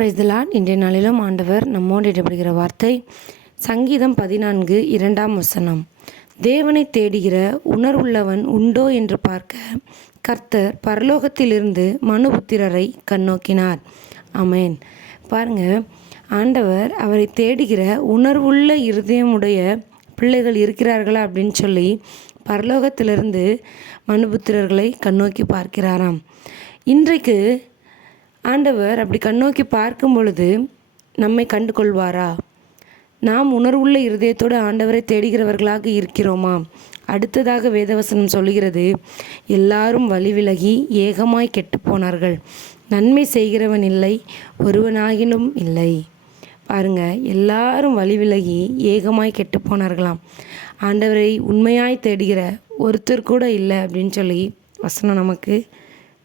பிரைஸ்தலான் இன்றைய நாளிலும் ஆண்டவர் நம்மோடு இடப்படுகிற வார்த்தை சங்கீதம் பதினான்கு இரண்டாம் வசனம். தேவனை தேடுகிற உணர்வுள்ளவன் உண்டோ என்று பார்க்க கர்த்தர் பரலோகத்திலிருந்து மனுபுத்திரரை கண்ணோக்கினார். அமேன் பாருங்க ஆண்டவர் அவரை தேடுகிற உணர்வுள்ள இருதயமுடைய பிள்ளைகள் இருக்கிறார்களா அப்படின்னு சொல்லி பரலோகத்திலிருந்து மனுபுத்திரர்களை கண்ணோக்கி பார்க்கிறாராம். இன்றைக்கு ஆண்டவர் அப்படி கண்ணோக்கி பார்க்கும் பொழுது நம்மை கண்டு கொள்வாரா நாம் உணர்வுள்ள இருதயத்தோடு ஆண்டவரை தேடுகிறவர்களாக இருக்கிறோமா? அடுத்ததாக வேதவசனம் சொல்கிறது எல்லாரும் வழி விலகி ஏகமாய் கெட்டுப்போனார்கள். நன்மை செய்கிறவன் இல்லை ஒருவனாகிலும் இல்லை. பாருங்க எல்லாரும் வழி விலகி ஏகமாய் கெட்டுப்போனார்களாம். ஆண்டவரை உண்மையாய் தேடுகிற ஒருத்தர் கூட இல்லை அப்படின்னு சொல்லி வசனம் நமக்கு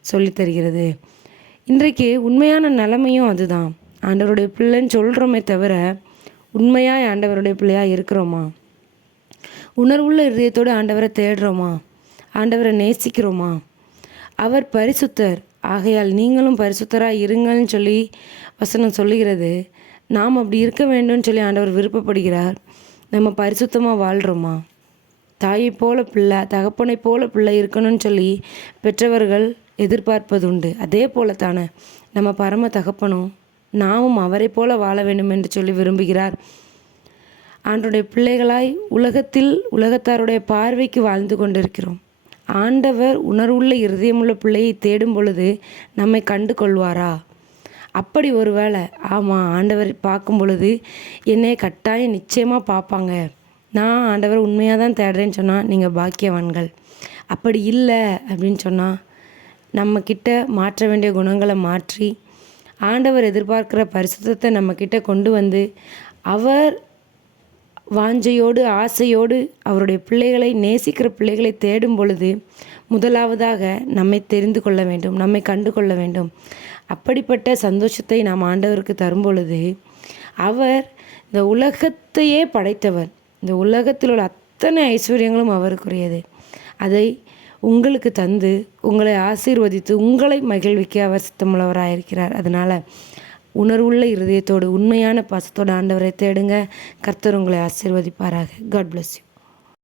சொல்லித் தருகிறது இன்றைக்கு உண்மையான நிலைமையும் அதுதான். ஆண்டவருடைய பிள்ளைன்னு சொல்கிறோமே தவிர உண்மையாக ஆண்டவருடைய பிள்ளையாக இருக்கிறோமா? உணர்வுள்ள இதயத்தோடு ஆண்டவரை தேடுறோமா? ஆண்டவரை நேசிக்கிறோமா? அவர் பரிசுத்தர். ஆகையால் நீங்களும் பரிசுத்தராக இருங்கள்னு சொல்லி வசனம் சொல்லுகிறது. நாம் அப்படி இருக்க வேண்டும்னு சொல்லி ஆண்டவர் விருப்பப்படுகிறார். நம்ம பரிசுத்தமாக வாழ்கிறோமா தாயை போல பிள்ளை தகப்பனை போல பிள்ளை இருக்கணும்னு சொல்லி பெற்றவர்கள் எதிர்பார்ப்பது உண்டு அதே போல தானே நம்ம பரம தகப்பனும் நாமும் அவரை போல வாழ வேண்டும் என்று சொல்லி விரும்புகிறார். ஆண்டுடைய பிள்ளைகளாய் உலகத்தில் உலகத்தாருடைய பார்வைக்கு வாழ்ந்து கொண்டிருக்கிறோம். ஆண்டவர் உணர்வுள்ள இருதயமுள்ள பிள்ளையை தேடும் பொழுது நம்மை கண்டு கொள்வாரா? அப்படி ஒரு வேளை ஆமாம் ஆண்டவர் பார்க்கும் பொழுது என்னை கட்டாயம் நிச்சயமாக பார்ப்பாங்க. நான் ஆண்டவர் உண்மையாக தான் தேடுறேன்னு சொன்னால் நீங்கள் பாக்கியவான்கள். அப்படி இல்லை அப்படின்னு சொன்னால் நம்மக்கிட்ட மாற்ற வேண்டிய குணங்களை மாற்றி ஆண்டவர் எதிர்பார்க்கிற பரிசுத்தத்தை நம்மக்கிட்ட கொண்டு வந்து அவர் வாஞ்சையோடு ஆசையோடு அவருடைய பிள்ளைகளை நேசிக்கிற பிள்ளைகளை தேடும் பொழுது முதலாவதாக நம்மை தெரிந்து கொள்ள வேண்டும் நம்மை கண்டு கொள்ள வேண்டும். அப்படிப்பட்ட சந்தோஷத்தை நாம் ஆண்டவருக்கு தரும் பொழுது அவர் இந்த உலகத்தையே படைத்தவர். இந்த உலகத்தில் உள்ள அத்தனை ஐஸ்வர்யங்களும் அவருக்குரியது. அதை உங்களுக்கு தந்து உங்களை ஆசீர்வதித்து உங்களை மகிழ்விக்க அவர் சித்தமுள்ளவராயிருக்கிறார். அதனால் உணர்வுள்ள இருதயத்தோடு உண்மையான பாசத்தோடு ஆண்டவரை தேடுங்க. கர்த்தர் உங்களை ஆசீர்வதிப்பாராக. God bless you